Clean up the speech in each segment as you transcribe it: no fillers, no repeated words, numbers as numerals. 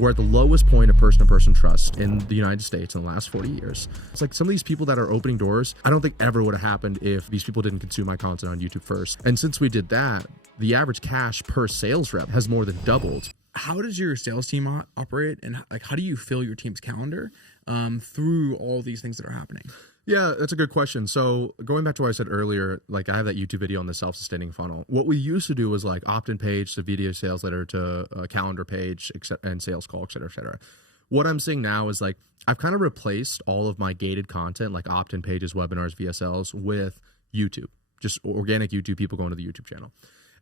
we're at the lowest point of person-to-person trust in the United States in the last 40 years. It's like some of these people that are opening doors, I don't think ever would have happened if these people didn't consume my content on YouTube first. And since we did that, the average cash per sales rep has more than doubled. How does your sales team operate, and like how do you fill your team's calendar through all these things that are happening? Yeah, that's a good question. So going back to what I said earlier, like I have that YouTube video on the self-sustaining funnel. What we used to do was like opt-in page to video sales letter to a calendar page and sales call, et cetera, et cetera. What I'm seeing now is like I've kind of replaced all of my gated content, like opt-in pages, webinars, VSLs, with YouTube, just organic YouTube, people going to the YouTube channel.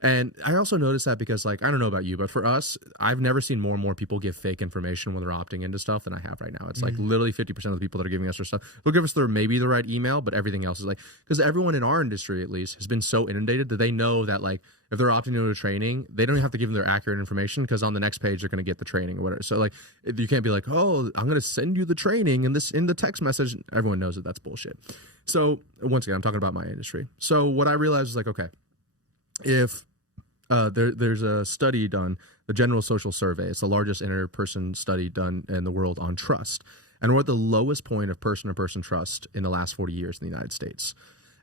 And I also noticed that because, like, I don't know about you, but for us, I've never seen more and more people give fake information when they're opting into stuff than I have right now. It's like literally 50% of the people that are giving us their stuff, they'll give us their maybe the right email, but everything else is like, because everyone in our industry, at least, has been so inundated that they know that, like, if they're opting into a training, they don't have to give them their accurate information because on the next page, they're going to get the training or whatever. So, like, you can't be like, oh, I'm going to send you the training in the text message. Everyone knows that that's bullshit. So, once again, I'm talking about my industry. So, what I realized is like, okay, if there's a study done, the General Social Survey. It's the largest inter-person study done in the world on trust. And we're at the lowest point of person-to-person trust in the last 40 years in the United States.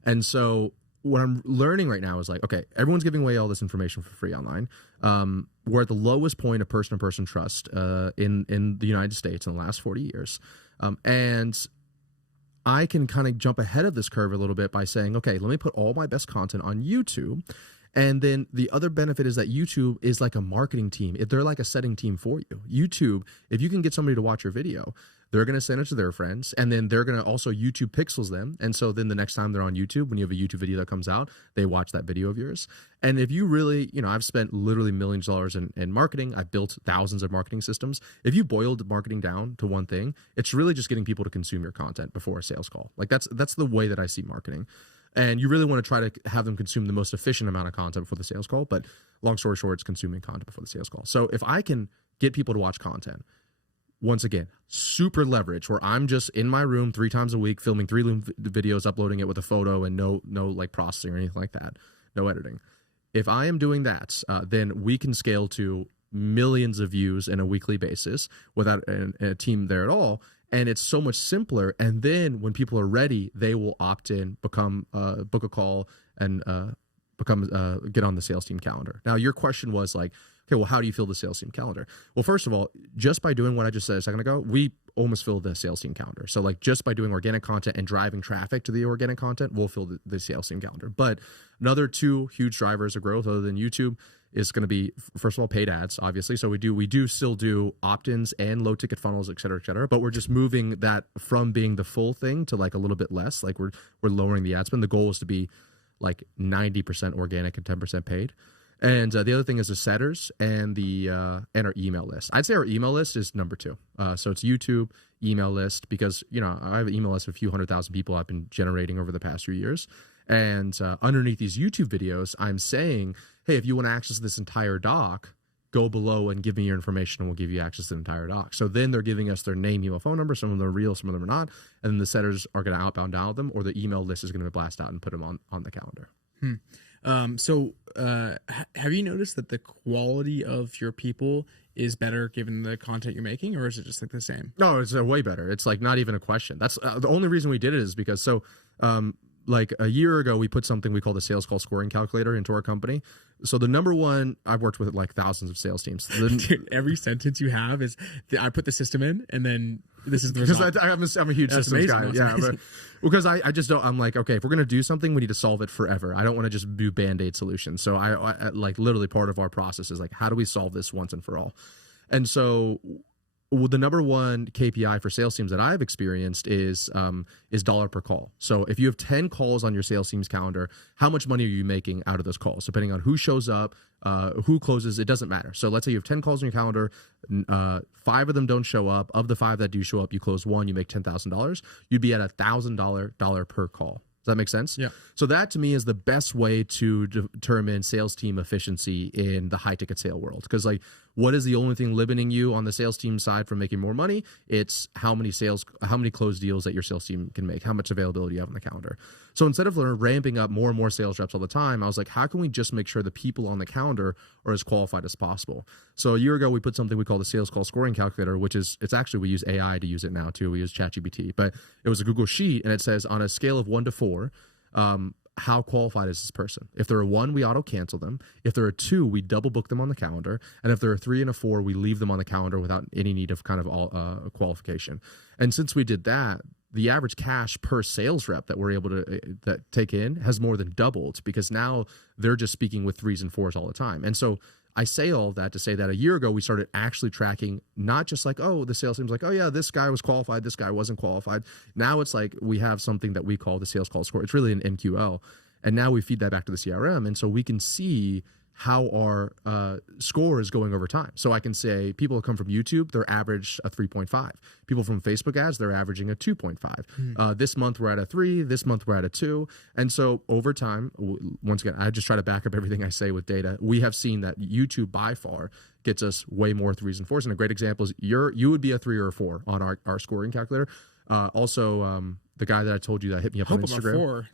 And so what I'm learning right now is like, okay, everyone's giving away all this information for free online. We're at the lowest point of person-to-person trust in the United States in the last 40 years. And I can kind of jump ahead of this curve a little bit by saying, okay, let me put all my best content on YouTube. And then the other benefit is that YouTube is like a marketing team. They're like a setting team for you. YouTube, if you can get somebody to watch your video, they're going to send it to their friends, and then they're going to also YouTube pixels them. And so then the next time they're on YouTube, when you have a YouTube video that comes out, they watch that video of yours. And if you really, I've spent literally millions of dollars in marketing. I've built thousands of marketing systems. If you boiled marketing down to one thing, it's really just getting people to consume your content before a sales call. Like that's the way that I see marketing. And you really want to try to have them consume the most efficient amount of content before the sales call. But long story short, it's consuming content before the sales call. So if I can get people to watch content, once again, super leverage where I'm just in my room 3 times a week, filming 3 videos, uploading it with a photo and no like processing or anything like that, no editing. If I am doing that, then we can scale to millions of views on a weekly basis without a team there at all. And it's so much simpler. And then when people are ready, they will opt in, become book a call, and get on the sales team calendar. Now, your question was like, okay, well, how do you fill the sales team calendar? Well, first of all, just by doing what I just said a second ago, we almost fill the sales team calendar. So like just by doing organic content and driving traffic to the organic content, we'll fill the sales team calendar. But another 2 huge drivers of growth other than YouTube is going to be, first of all, paid ads, obviously. So we do still do opt-ins and low ticket funnels, et cetera, but we're just moving that from being the full thing to like a little bit less. Like we're lowering the ad spend. The goal is to be like 90% organic and 10% paid. And the other thing is the setters and our email list. I'd say our email list is number 2. So it's YouTube email list because, I have an email list of a few 100,000 people I've been generating over the past few years. And underneath these YouTube videos, I'm saying, hey, if you want to access this entire doc, go below and give me your information and we'll give you access to the entire doc. So then they're giving us their name, email, phone number. Some of them are real, some of them are not. And then the setters are going to outbound dial them, or the email list is going to blast out and put them on the calendar. So have you noticed that the quality of your people is better given the content you're making, or is it just like the same? No, it's way better. It's like not even a question. That's the only reason we did it is because like a year ago, we put something we call the sales call scoring calculator into our company. So the number one, I've worked with like thousands of sales teams. Dude, every sentence you have is, I put the system in and then this is the result. Because I'm a huge systems guy. Yeah, but because I just don't, I'm like, okay, if we're going to do something, we need to solve it forever. I don't want to just do Band-Aid solutions. So I like literally part of our process is like, how do we solve this once and for all? And so the number one KPI for sales teams that I've experienced is dollar per call. So if you have 10 calls on your sales team's calendar, how much money are you making out of those calls? Depending on who shows up, who closes, it doesn't matter. So let's say you have 10 calls on your calendar, 5 of them don't show up. Of the 5 that do show up, you close 1, you make $10,000. You'd be at $1,000 per call. Does that make sense? Yeah. So that to me is the best way to determine sales team efficiency in the high ticket sale world. Because like what is the only thing limiting you on the sales team side from making more money? It's how many closed deals that your sales team can make, how much availability you have on the calendar. So instead of ramping up more and more sales reps all the time, I was like, how can we just make sure the people on the calendar are as qualified as possible? So a year ago, we put something we call the sales call scoring calculator, which is, it's actually, we use AI to use it now too. We use ChatGPT, but it was a Google sheet, and it says on a scale of 1 to 4, how qualified is this person? If they're a 1, we auto cancel them. If they're a 2, we double book them on the calendar. And if they're a 3 and a 4, we leave them on the calendar without any need of kind of qualification. And since we did that, the average cash per sales rep that we're able to take in has more than doubled, because now they're just speaking with 3s and 4s all the time. And so I say all of that to say that a year ago, we started actually tracking, not just like, oh, the sales team's like, oh yeah, this guy was qualified, this guy wasn't qualified. Now it's like we have something that we call the sales call score. It's really an MQL. And now we feed that back to the CRM. And so we can see how our score is going over time. So I can say people who come from YouTube, they're averaged a 3.5. People from Facebook ads, they're averaging a 2.5. This month we're at a 3. This month we're at a 2. And so over time, once again, I just try to back up everything I say with data. We have seen that YouTube by far gets us way more 3s and 4s. And a great example is you would be a 3 or a 4 on our scoring calculator. The guy that I told you that hit me up on Instagram.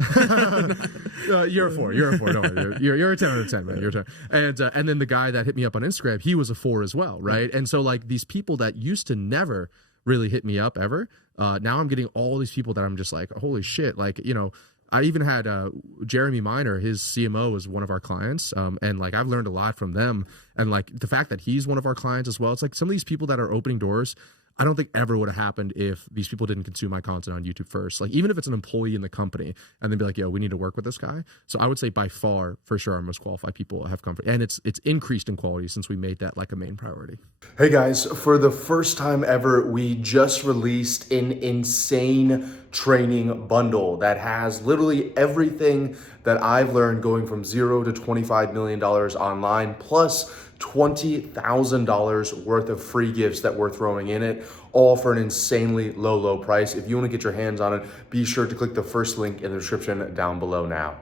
You're a 4. You're a 4. Don't worry. You're a 10 out of 10, man. You're a 10. And then the guy that hit me up on Instagram, he was a 4 as well, right? And so like these people that used to never really hit me up ever, now I'm getting all these people that I'm just like, holy shit. Like, you know, I even had Jeremy Miner, his CMO, is one of our clients, and like I've learned a lot from them. And like the fact that he's one of our clients as well, it's like some of these people that are opening doors, I don't think ever would have happened if these people didn't consume my content on YouTube first. Like even if it's an employee in the company and then be like, yo, we need to work with this guy. So I would say by far, for sure, our most qualified people have come from, and it's increased in quality since we made that like a main priority. Hey guys, for the first time ever, we just released an insane training bundle that has literally everything that I've learned going from 0 to $25 million online, plus $20,000 worth of free gifts that we're throwing in it, all for an insanely low price. If you want to get your hands on it, be sure to click the first link in the description down below now.